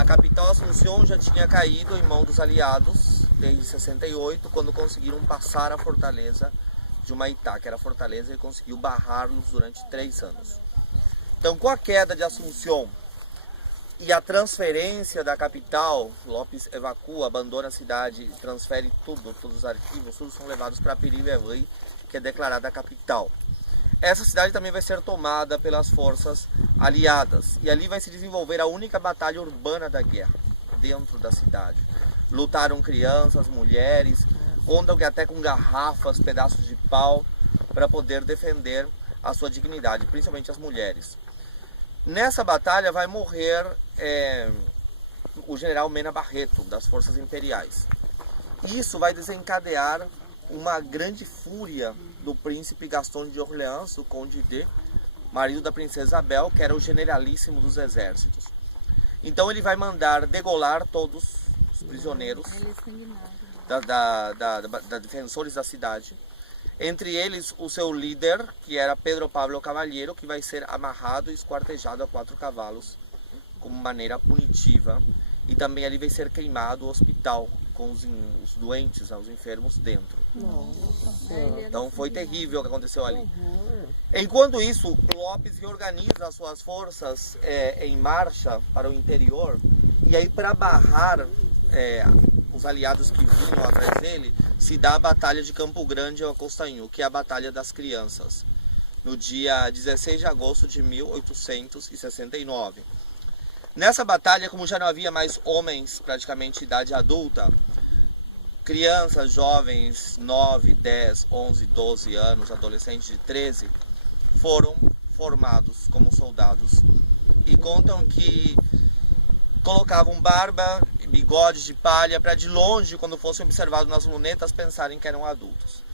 A capital Assunção já tinha caído em mão dos aliados desde 68, quando conseguiram passar a fortaleza de Humaitá, que era a fortaleza, e conseguiu barrá-los durante 3 anos. Então, com a queda de Assunção e a transferência da capital, Lopes evacua, abandona a cidade, transfere tudo, todos os arquivos, todos são levados para Piribebuy, que é declarada a capital. Essa cidade também vai ser tomada pelas forças aliadas, e ali vai se desenvolver a única batalha urbana da guerra, dentro da cidade. Lutaram crianças, mulheres, contam que até com garrafas, pedaços de pau, para poder defender a sua dignidade, principalmente as mulheres. Nessa batalha vai morrer o general Mena Barreto, das forças imperiais. Isso vai desencadear uma grande fúria do príncipe Gaston de Orleans, o conde de, marido da princesa Isabel, que era o generalíssimo dos exércitos. Então ele vai mandar degolar todos os prisioneiros da defensores da cidade. Entre eles o seu líder, que era Pedro Pablo Cavalheiro, que vai ser amarrado e esquartejado a 4 cavalos como maneira punitiva. E também ali vai ser queimado o hospital com os doentes, os enfermos dentro. Nossa. Então foi terrível o que aconteceu ali. Enquanto isso, Lopes reorganiza as suas forças em marcha para o interior. E aí, para barrar os aliados que vinham atrás dele, se dá a Batalha de Campo Grande ao Costanho, que é a Batalha das Crianças, no dia 16 de agosto de 1869. Nessa batalha, como já não havia mais homens praticamente de idade adulta, crianças, jovens, 9, 10, 11, 12 anos, adolescentes de 13, foram formados como soldados. E contam que colocavam barba e bigode de palha para de longe, quando fossem observados nas lunetas, pensarem que eram adultos.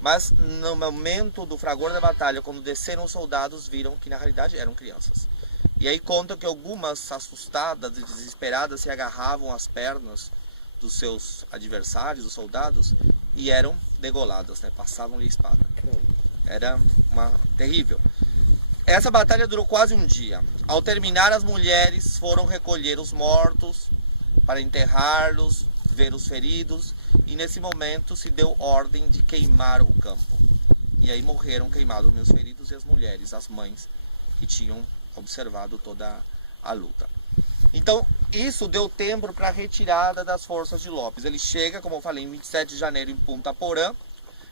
Mas no momento do fragor da batalha, quando desceram os soldados, viram que na realidade eram crianças. E aí contam que algumas, assustadas e desesperadas, se agarravam às pernas dos seus adversários, os soldados, e eram degoladas, passavam-lhe a espada. Era terrível. Essa batalha durou quase um dia. Ao terminar, as mulheres foram recolher os mortos para enterrá-los, ver os feridos, e nesse momento se deu ordem de queimar o campo. E aí morreram queimados os feridos e as mulheres, as mães, que tinham observado toda a luta. Então, isso deu tempo para a retirada das forças de Lopes. Ele chega, como eu falei, em 27 de janeiro em Punta Porã,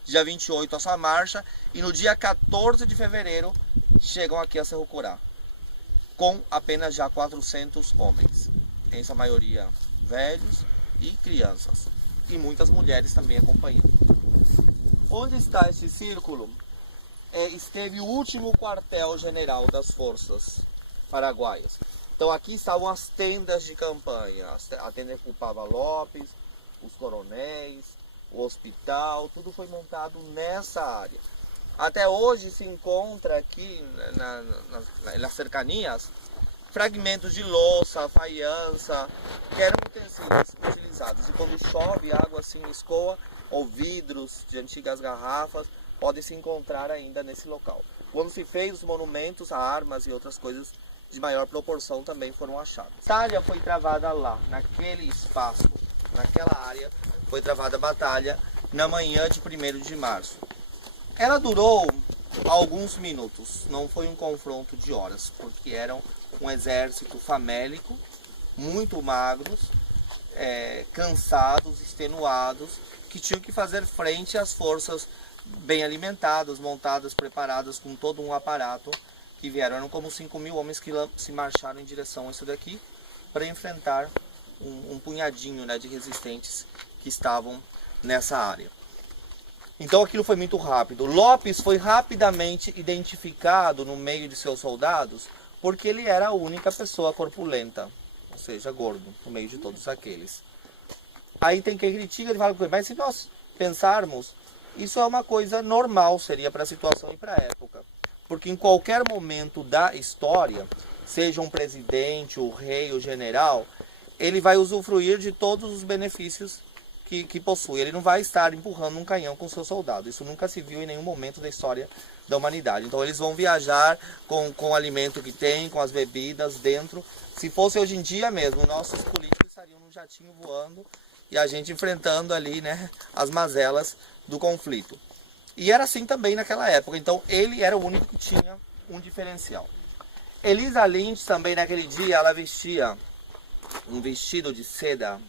dia 28 a sua marcha, e no dia 14 de fevereiro chegam aqui a Cerro Corá, com apenas já 400 homens, em sua maioria velhos e crianças, e muitas mulheres também acompanhando. Onde está esse círculo? Esteve o último quartel-general das forças paraguaias. Então aqui estavam as tendas de campanha, a tenda que ocupava Lopes, os coronéis, o hospital, tudo foi montado nessa área. Até hoje se encontra aqui nas cercanias fragmentos de louça, faiança, que eram utensílios utilizados. E quando chove, a água assim escoa, ou vidros de antigas garrafas, podem se encontrar ainda nesse local. Quando se fez os monumentos, armas e outras coisas de maior proporção também foram achadas. A batalha foi travada lá, naquele espaço, naquela área, foi travada a batalha na manhã de 1º de março. Ela durou alguns minutos, não foi um confronto de horas, porque era um exército famélico, muito magros, cansados, extenuados, que tinham que fazer frente às forças bem alimentadas, montadas, preparadas, com todo um aparato que vieram. Eram como 5.000 homens que se marcharam em direção a isso daqui para enfrentar um punhadinho de resistentes que estavam nessa área. Então aquilo foi muito rápido. Lopes foi rapidamente identificado no meio de seus soldados porque ele era a única pessoa corpulenta, ou seja, gordo, no meio de todos aqueles. Aí tem quem critica e fala, mas se nós pensarmos, isso é uma coisa normal, seria para a situação e para a época. Porque em qualquer momento da história, seja um presidente, o rei, o general, ele vai usufruir de todos os benefícios que possui. Ele não vai estar empurrando um canhão com seus soldados. Isso nunca se viu em nenhum momento da história da humanidade. Então eles vão viajar com o alimento que tem, com as bebidas dentro. Se fosse hoje em dia mesmo, nossos políticos estariam num jatinho voando e a gente enfrentando ali, né, as mazelas do conflito. E era assim também naquela época. Então ele era o único que tinha um diferencial. Elisa Lynch também naquele dia, ela vestia um vestido de seda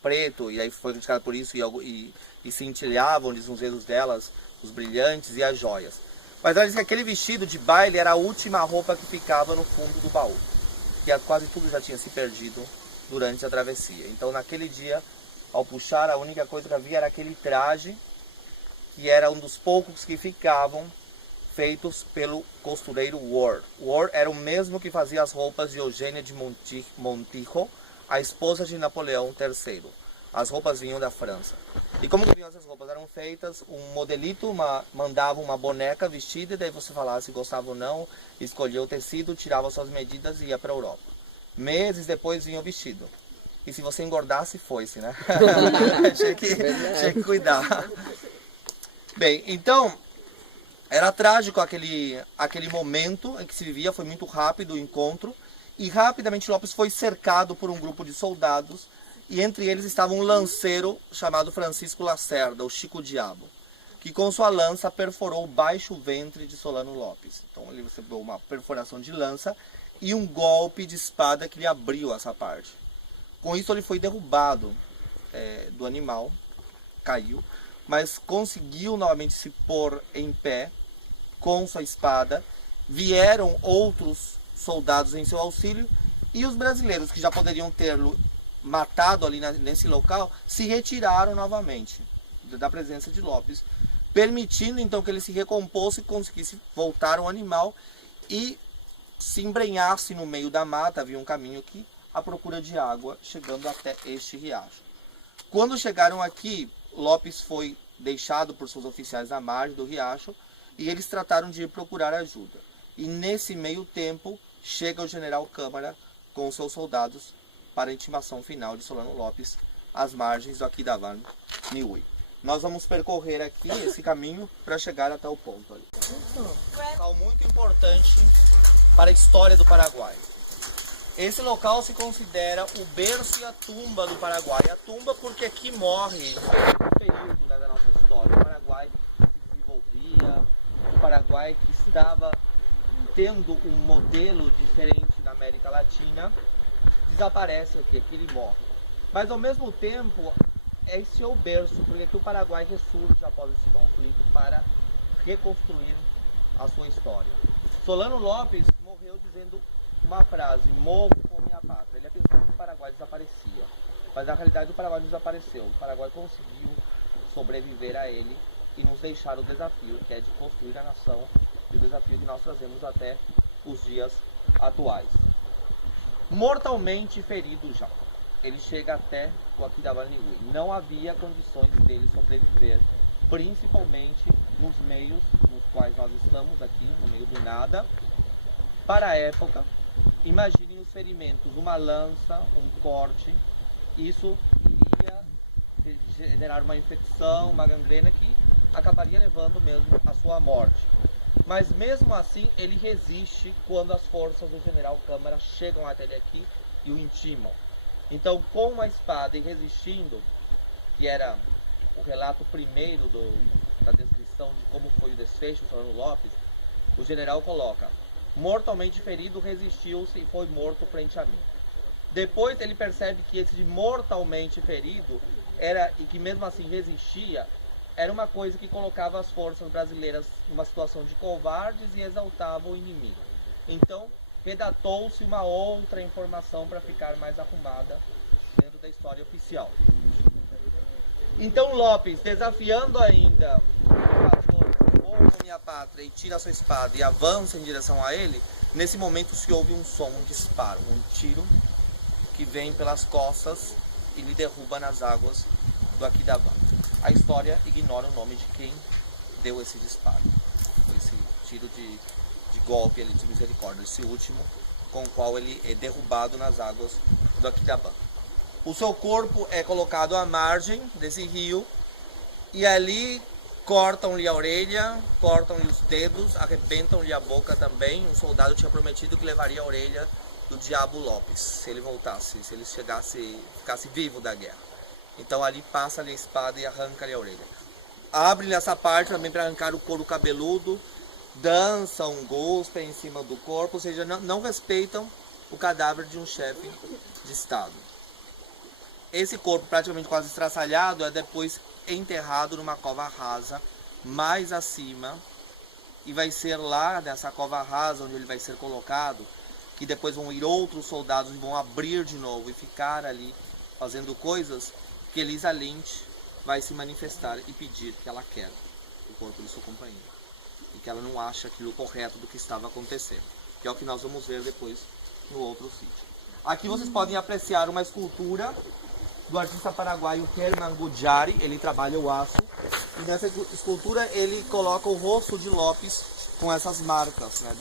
preto, e aí foi criticada por isso, e cintilhavam-lhes nos dedos delas os brilhantes e as joias. Mas ela disse que aquele vestido de baile era a última roupa que ficava no fundo do baú, que quase tudo já tinha se perdido durante a travessia. Então naquele dia, ao puxar, a única coisa que havia era aquele traje, que era um dos poucos que ficavam, feitos pelo costureiro Ward. Ward era o mesmo que fazia as roupas de Eugênia de Montijo, a esposa de Napoleão III. As roupas vinham da França. E como que vinham essas roupas? Eram feitas, um modelito mandava uma boneca vestida, e daí você falava se gostava ou não, escolhia o tecido, tirava suas medidas e ia para a Europa. Meses depois vinha o vestido. E se você engordasse, foi-se, né? tinha que cuidar. Bem, então, era trágico aquele momento em que se vivia, foi muito rápido o encontro, e rapidamente Lopes foi cercado por um grupo de soldados, e entre eles estava um lanceiro chamado Francisco Lacerda, o Chico Diabo, que com sua lança perforou o baixo ventre de Solano Lopes. Então ele recebeu uma perfuração de lança e um golpe de espada que lhe abriu essa parte. Com isso ele foi derrubado do animal, caiu, mas conseguiu novamente se pôr em pé com sua espada. Vieram outros soldados em seu auxílio, e os brasileiros, que já poderiam tê-lo matado ali nesse local, se retiraram novamente da presença de Lopes, permitindo então que ele se recomposse e conseguisse voltar ao animal e se embrenhasse no meio da mata. Havia um caminho aqui à procura de água, chegando até este riacho. Quando chegaram aqui, Lopes foi deixado por seus oficiais à margem do riacho, e eles trataram de ir procurar ajuda. E nesse meio tempo, chega o general Câmara com seus soldados para a intimação final de Solano Lopes às margens do Aquidaván Niue. Nós vamos percorrer aqui esse caminho para chegar até o ponto ali. Um local muito importante para a história do Paraguai. Esse local se considera o berço e a tumba do Paraguai. A tumba porque aqui morre um período da nossa história. O Paraguai se desenvolvia, o Paraguai que estava tendo um modelo diferente da América Latina, desaparece aqui ele morre. Mas ao mesmo tempo, esse é o berço, porque aqui o Paraguai ressurge após esse conflito para reconstruir a sua história. Solano Lopes morreu dizendo uma frase: morro com minha pátria. Ele pensou que o Paraguai desaparecia, mas na realidade o Paraguai não desapareceu. O Paraguai conseguiu sobreviver a ele e nos deixar o desafio, que é de construir a nação, e o desafio que nós trazemos até os dias atuais. Mortalmente ferido já, ele chega até o Aquidaván Niue. Não havia condições dele sobreviver, principalmente nos meios nos quais nós estamos aqui, no meio do nada. Para a época, imaginem os ferimentos, uma lança, um corte, isso iria gerar uma infecção, uma gangrena que acabaria levando mesmo à sua morte. Mas mesmo assim ele resiste quando as forças do general Câmara chegam até ele aqui e o intimam. Então, com uma espada e resistindo, que era o relato primeiro da descrição de como foi o desfecho do Solano Lopes, o general coloca: mortalmente ferido, resistiu-se e foi morto frente a mim. Depois ele percebe que esse de mortalmente ferido era, e que mesmo assim resistia, era uma coisa que colocava as forças brasileiras numa situação de covardes e exaltava o inimigo. Então, redatou-se uma outra informação para ficar mais arrumada dentro da história oficial. Então Lopes, desafiando ainda o pastor, morro com minha pátria, e tira a sua espada e avança em direção a ele, nesse momento se ouve um som, um disparo, um tiro que vem pelas costas e lhe derruba nas águas do Aquidaván. A história ignora o nome de quem deu esse disparo, esse tiro de golpe de misericórdia, esse último com o qual ele é derrubado nas águas do Aquidaván. O seu corpo é colocado à margem desse rio e ali cortam-lhe a orelha, cortam-lhe os dedos, arrebentam-lhe a boca também. Um soldado tinha prometido que levaria a orelha do Diabo Lopes, se ele voltasse, se ele ficasse vivo da guerra. Então ali passa-lhe a espada e arranca-lhe a orelha. Abre-lhe essa parte também para arrancar o couro cabeludo, dançam, gospem em cima do corpo, ou seja, não respeitam o cadáver de um chefe de Estado. Esse corpo praticamente quase estraçalhado é depois enterrado numa cova rasa mais acima, e vai ser lá nessa cova rasa onde ele vai ser colocado que depois vão ir outros soldados e vão abrir de novo e ficar ali fazendo coisas, que Elisa Lynch vai se manifestar e pedir que ela quer o corpo de sua companheira e que ela não acha aquilo correto do que estava acontecendo, que é o que nós vamos ver depois no outro sítio. Aqui vocês podem apreciar uma escultura do artista paraguaio Herman Gudjari. Ele trabalha o aço e nessa escultura ele coloca o rosto de Lopes com essas marcas, né,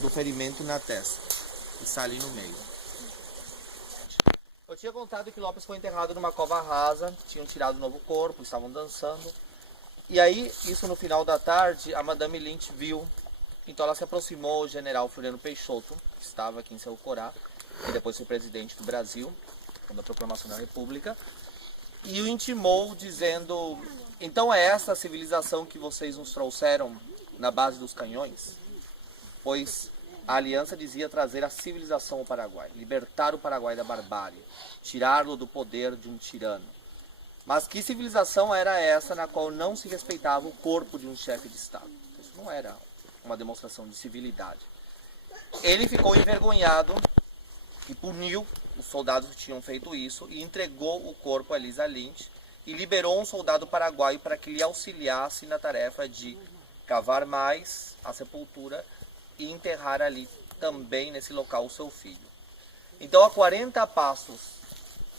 do ferimento na testa, que está ali no meio. Eu tinha contado que Lopes foi enterrado numa cova rasa, tinham tirado o novo corpo, estavam dançando. E aí, isso no final da tarde, a Madame Lynch viu. Então ela se aproximou do general Floriano Peixoto, que estava aqui em Cerro Corá, e depois foi presidente do Brasil, quando a proclamação da República, e o intimou dizendo: então é essa a civilização que vocês nos trouxeram na base dos canhões? Pois a aliança dizia trazer a civilização ao Paraguai, libertar o Paraguai da barbárie, tirá-lo do poder de um tirano. Mas que civilização era essa na qual não se respeitava o corpo de um chefe de Estado? Isso não era uma demonstração de civilidade. Ele ficou envergonhado e puniu os soldados que tinham feito isso e entregou o corpo a Elisa Lynch e liberou um soldado paraguaio para que lhe auxiliasse na tarefa de cavar mais a sepultura e enterrar ali também nesse local o seu filho. Então, a 40 passos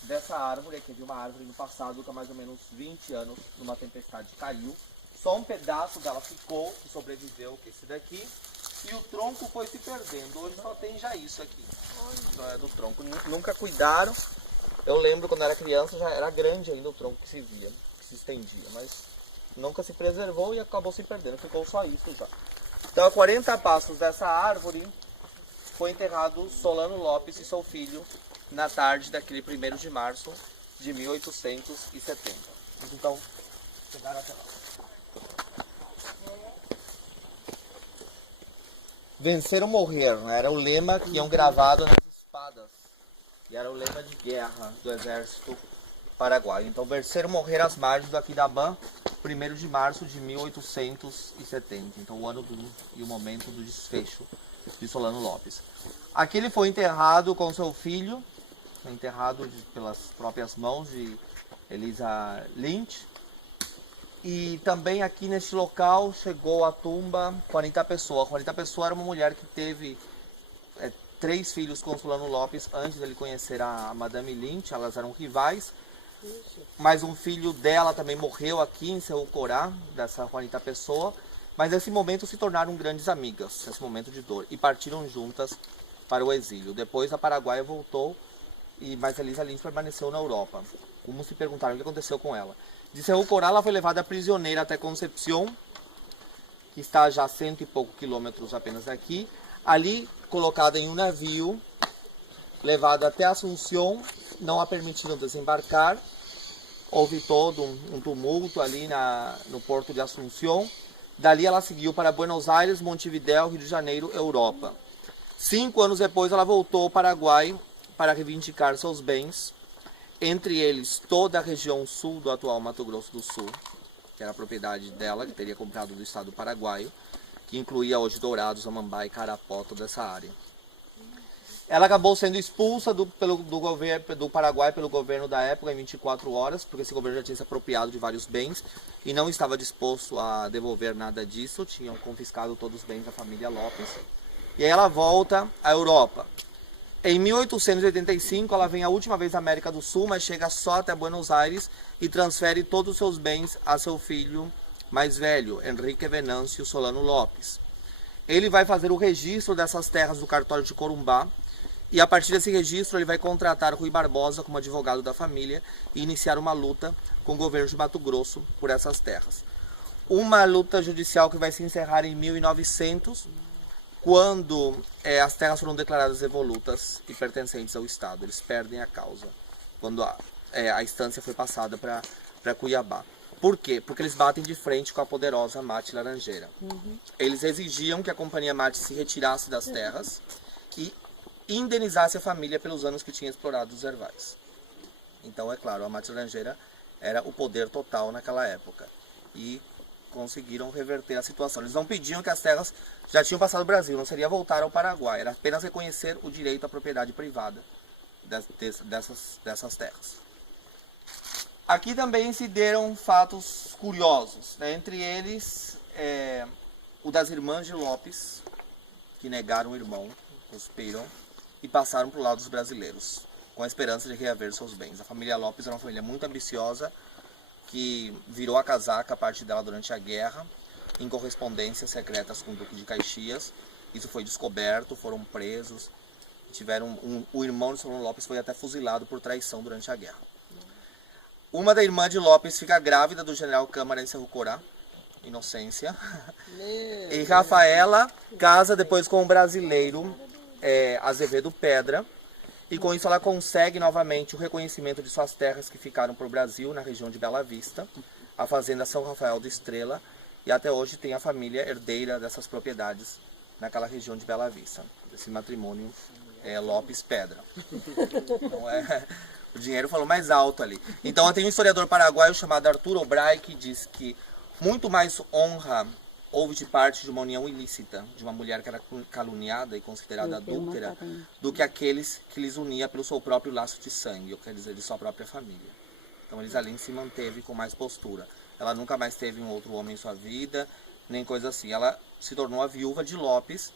dessa árvore, que havia uma árvore no passado que há mais ou menos 20 anos, numa tempestade caiu, só um pedaço dela ficou, que sobreviveu, que é esse daqui, e o tronco foi se perdendo. Hoje só tem já isso aqui, do tronco. Nunca cuidaram. Eu lembro quando era criança, já era grande ainda o tronco que se via, que se estendia, mas nunca se preservou e acabou se perdendo, ficou só isso já. Então, a 40 passos dessa árvore, foi enterrado Solano Lopes e seu filho na tarde daquele 1º de março de 1870. Então, chegaram até lá. Vencer ou morrer, né? Era o lema que iam gravado nas espadas. E era o lema de guerra do exército paraguaio. Então, vencer ou morrer às margens do Aquidabã, 1º de março de 1870. Então, o ano e o momento do desfecho de Solano Lopes. Aqui ele foi enterrado com seu filho, enterrado pelas próprias mãos de Elisa Lynch. E também aqui neste local chegou a tumba Juanita Pessoa. Juanita Pessoa era uma mulher que teve 3 filhos com Solano Lopes antes dele conhecer a Madame Lynch. Elas eram rivais. Mas um filho dela também morreu aqui em Cerro Corá, dessa Juanita Pessoa. Mas nesse momento se tornaram grandes amigas, nesse momento de dor, e partiram juntas para o exílio. Depois a Paraguaia voltou, mas Elisa Lynch permaneceu na Europa. Como se perguntaram o que aconteceu com ela. De Cerro Corá ela foi levada prisioneira até Concepción, que está já a 100 e poucos quilômetros apenas daqui. Ali colocada em um navio, levada até Assunção, não a permitiram desembarcar. Houve todo um tumulto ali no porto de Assunção. Dali ela seguiu para Buenos Aires, Montevidéu, Rio de Janeiro, Europa. 5 anos depois ela voltou ao Paraguai para reivindicar seus bens, entre eles toda a região sul do atual Mato Grosso do Sul, que era a propriedade dela, que teria comprado do estado paraguaio, que incluía hoje Dourados, Amambá e Carapó, toda essa área. Ela acabou sendo expulsa do Paraguai pelo governo da época em 24 horas, porque esse governo já tinha se apropriado de vários bens e não estava disposto a devolver nada disso, tinham confiscado todos os bens da família Lopes. E aí ela volta à Europa. Em 1885 ela vem a última vez à América do Sul, mas chega só até Buenos Aires e transfere todos os seus bens a seu filho mais velho, Henrique Venâncio Solano Lopes. Ele vai fazer o registro dessas terras do cartório de Corumbá, E a partir desse registro ele vai contratar Rui Barbosa como advogado da família e iniciar uma luta com o governo de Mato Grosso por essas terras. Uma luta judicial que vai se encerrar em 1900, quando as terras foram declaradas devolutas e pertencentes ao Estado. Eles perdem a causa, quando a instância foi passada para Cuiabá. Por quê? Porque eles batem de frente com a poderosa Mate Laranjeira. Eles exigiam que a Companhia Mate se retirasse das terras e indenizasse a família pelos anos que tinha explorado os ervais. Então, é claro, a Mate Laranjeira era o poder total naquela época. E conseguiram reverter a situação. Eles não pediam que as terras já tinham passado o Brasil, não seria voltar ao Paraguai, era apenas reconhecer o direito à propriedade privada dessas terras. Aqui também se deram fatos curiosos, né? Entre eles o das irmãs de Lopes, que negaram o irmão, cuspiram e passaram para o lado dos brasileiros, com a esperança de reaver seus bens. A família Lopes era uma família muito ambiciosa, que virou a casaca a parte dela durante a guerra, em correspondências secretas com o Duque de Caxias. Isso foi descoberto, foram presos, o irmão de Solon Lopes foi até fuzilado por traição durante a guerra. Uma da irmã de Lopes fica grávida do general Câmara em Cerro Corá, Inocência. E Rafaela casa depois com o brasileiro Azevedo Pedra. E com isso ela consegue novamente o reconhecimento de suas terras que ficaram para o Brasil, na região de Bela Vista, a fazenda São Rafael do Estrela, e até hoje tem a família herdeira dessas propriedades naquela região de Bela Vista, desse matrimônio Lopes Pedra. Então o dinheiro falou mais alto ali. Então tem um historiador paraguaio chamado Arthur Obray que diz que muito mais honra houve de parte de uma união ilícita, de uma mulher que era caluniada e considerada adúltera, do que aqueles que lhes unia pelo seu próprio laço de sangue, ou quer dizer, de sua própria família. Então Elisaline se manteve com mais postura. Ela nunca mais teve um outro homem em sua vida, nem coisa assim. Ela se tornou a viúva de Lopes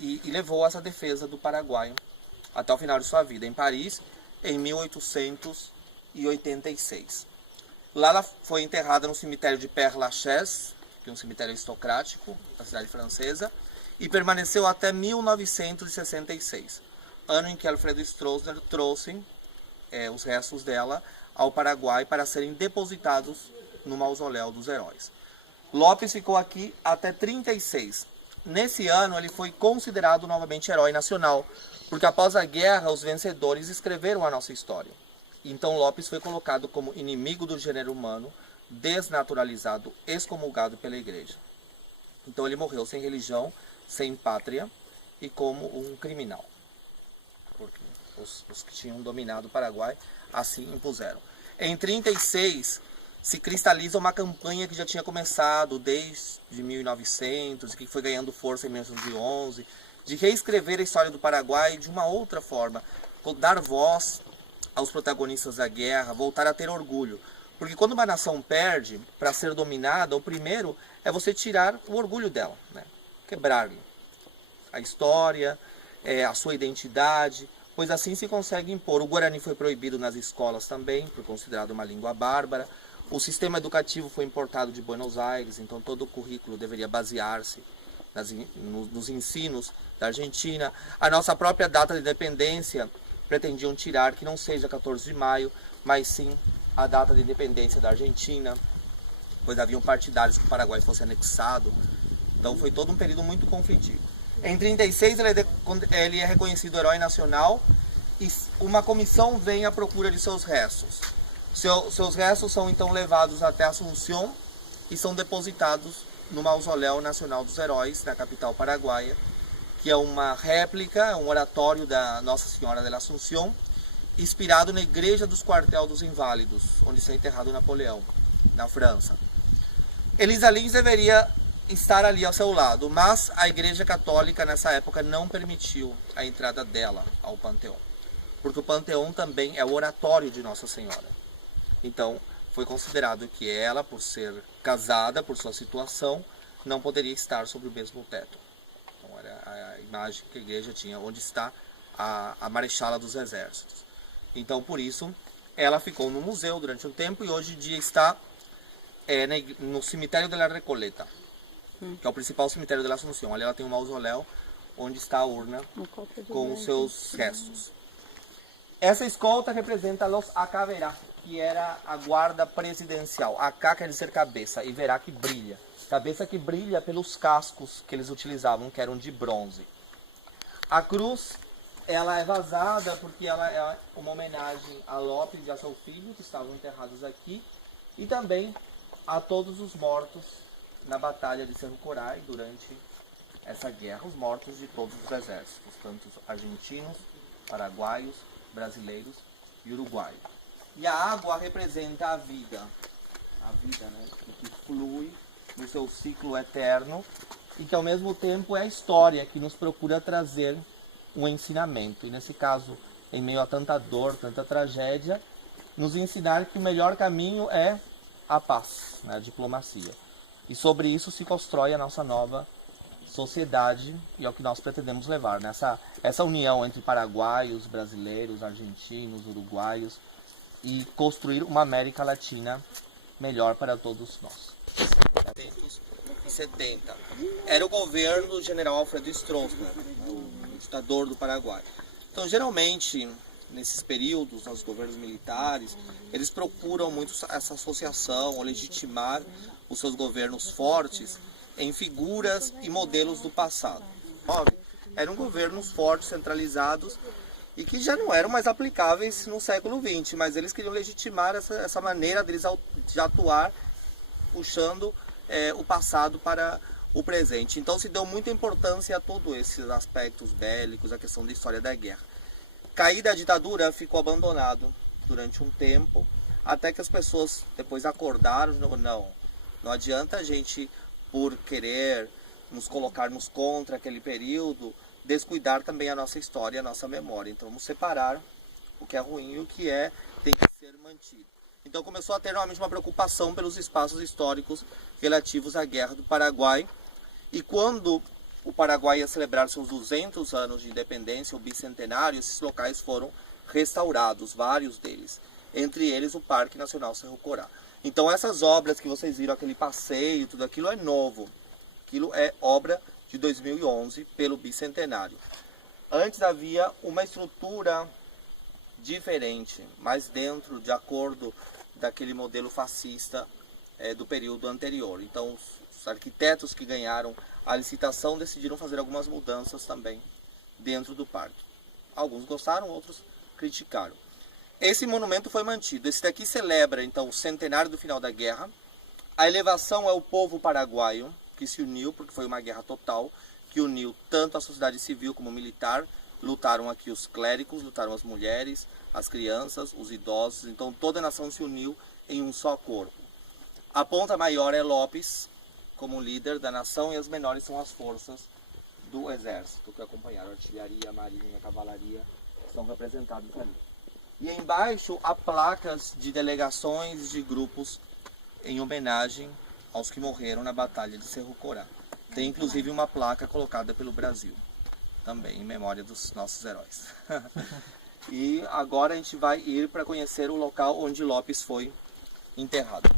e levou essa defesa do Paraguai até o final de sua vida, em Paris, em 1886. Lá ela foi enterrada no cemitério de Père Lachaise, que é um cemitério aristocrático da cidade francesa, e permaneceu até 1966, ano em que Alfredo Stroessner trouxe os restos dela ao Paraguai para serem depositados no mausoléu dos heróis. Lopes ficou aqui até 36. Nesse ano ele foi considerado novamente herói nacional, porque após a guerra os vencedores escreveram a nossa história. Então Lopes foi colocado como inimigo do gênero humano, desnaturalizado, excomulgado pela igreja. Então ele morreu sem religião, sem pátria e como um criminal. Porque os que tinham dominado o Paraguai assim impuseram. Em 36 se cristaliza uma campanha que já tinha começado desde 1900 e que foi ganhando força em 1911, de reescrever a história do Paraguai de uma outra forma, dar voz aos protagonistas da guerra, voltar a ter orgulho. Porque quando uma nação perde, para ser dominada, o primeiro é você tirar o orgulho dela, né? Quebrar-lhe a história, a sua identidade, pois assim se consegue impor. O Guarani foi proibido nas escolas também, por considerado uma língua bárbara. O sistema educativo foi importado de Buenos Aires, então todo o currículo deveria basear-se nos ensinos da Argentina. A nossa própria data de independência pretendiam tirar que não seja 14 de maio, mas sim a data de independência da Argentina, pois haviam partidários que o Paraguai fosse anexado. Então foi todo um período muito conflitivo. Em 36 ele é reconhecido herói nacional e uma comissão vem à procura de seus restos. Seus restos são então levados até Assunção e são depositados no Mausoléu Nacional dos Heróis, da capital paraguaia, que é uma réplica, um oratório da Nossa Senhora de la Assunção, inspirado na Igreja dos Quartel dos Inválidos, onde está enterrado Napoleão, na França. Elisa Lins deveria estar ali ao seu lado, mas a Igreja Católica nessa época não permitiu a entrada dela ao Panteão, porque o Panteão também é o oratório de Nossa Senhora. Então foi considerado que ela, por ser casada, por sua situação, não poderia estar sob o mesmo teto. Então era a imagem que a igreja tinha, onde está a Marechala dos Exércitos. Então, por isso, ela ficou no museu durante um tempo e hoje em dia está no cemitério de la Recoleta, que é o principal cemitério de la Assunção. Ali ela tem um mausoléu onde está a urna com os seus restos. Essa escolta representa los Acaverá, que era a guarda presidencial. Acá quer dizer cabeça, e verá que brilha. Cabeça que brilha pelos cascos que eles utilizavam, que eram de bronze. A cruz, ela é vazada porque ela é uma homenagem a Lopes e a seu filho, que estavam enterrados aqui, e também a todos os mortos na Batalha de Cerro Corá e durante essa guerra, os mortos de todos os exércitos, tanto argentinos, paraguaios, brasileiros e uruguaios. E a água representa a vida, né, que flui no seu ciclo eterno e que ao mesmo tempo é a história que nos procura trazer um ensinamento. E nesse caso, em meio a tanta dor, tanta tragédia, nos ensinar que o melhor caminho é a paz, né, a diplomacia. E sobre isso se constrói a nossa nova sociedade e é o que nós pretendemos levar, né? Essa união entre paraguaios, brasileiros, argentinos, uruguaios e construir uma América Latina melhor para todos nós. 1970. Era o governo do general Alfredo Stroessner, o ditador do Paraguai. Então, geralmente, nesses períodos, nos governos militares, eles procuram muito essa associação, ou legitimar os seus governos fortes em figuras e modelos do passado. Eram governos fortes, centralizados, e que já não eram mais aplicáveis no século XX, mas eles queriam legitimar essa maneira deles de atuar, puxando o passado para o presente. Então se deu muita importância a todos esses aspectos bélicos, a questão da história da guerra. Caída a ditadura, ficou abandonado durante um tempo, até que as pessoas depois acordaram, não adianta a gente, por querer nos colocarmos contra aquele período, descuidar também a nossa história, a nossa memória. Então vamos separar o que é ruim e o que tem que ser mantido. Então começou a ter realmente uma preocupação pelos espaços históricos relativos à Guerra do Paraguai. E quando o Paraguai ia celebrar seus 200 anos de independência, o bicentenário, esses locais foram restaurados, vários deles. Entre eles o Parque Nacional Cerro Corá. Então essas obras que vocês viram, aquele passeio, tudo aquilo é novo. Aquilo é obra de 2011 pelo bicentenário. Antes havia uma estrutura diferente, mas dentro, de acordo daquele modelo fascista do período anterior. Então os arquitetos que ganharam a licitação decidiram fazer algumas mudanças também dentro do parque. Alguns gostaram, outros criticaram. Esse monumento foi mantido. Esse daqui celebra então o centenário do final da guerra. A elevação é o povo paraguaio que se uniu, porque foi uma guerra total, que uniu tanto a sociedade civil como militar. Lutaram aqui os clérigos, lutaram as mulheres, as crianças, os idosos. Então toda a nação se uniu em um só corpo. A ponta maior é Lopes, como líder da nação, e as menores são as forças do exército, que acompanharam a artilharia, a marinha, a cavalaria, que estão representados ali. E embaixo há placas de delegações de grupos em homenagem aos que morreram na Batalha de Cerro Corá. Tem inclusive uma placa colocada pelo Brasil, também em memória dos nossos heróis. E agora a gente vai ir para conhecer o local onde Lopes foi enterrado.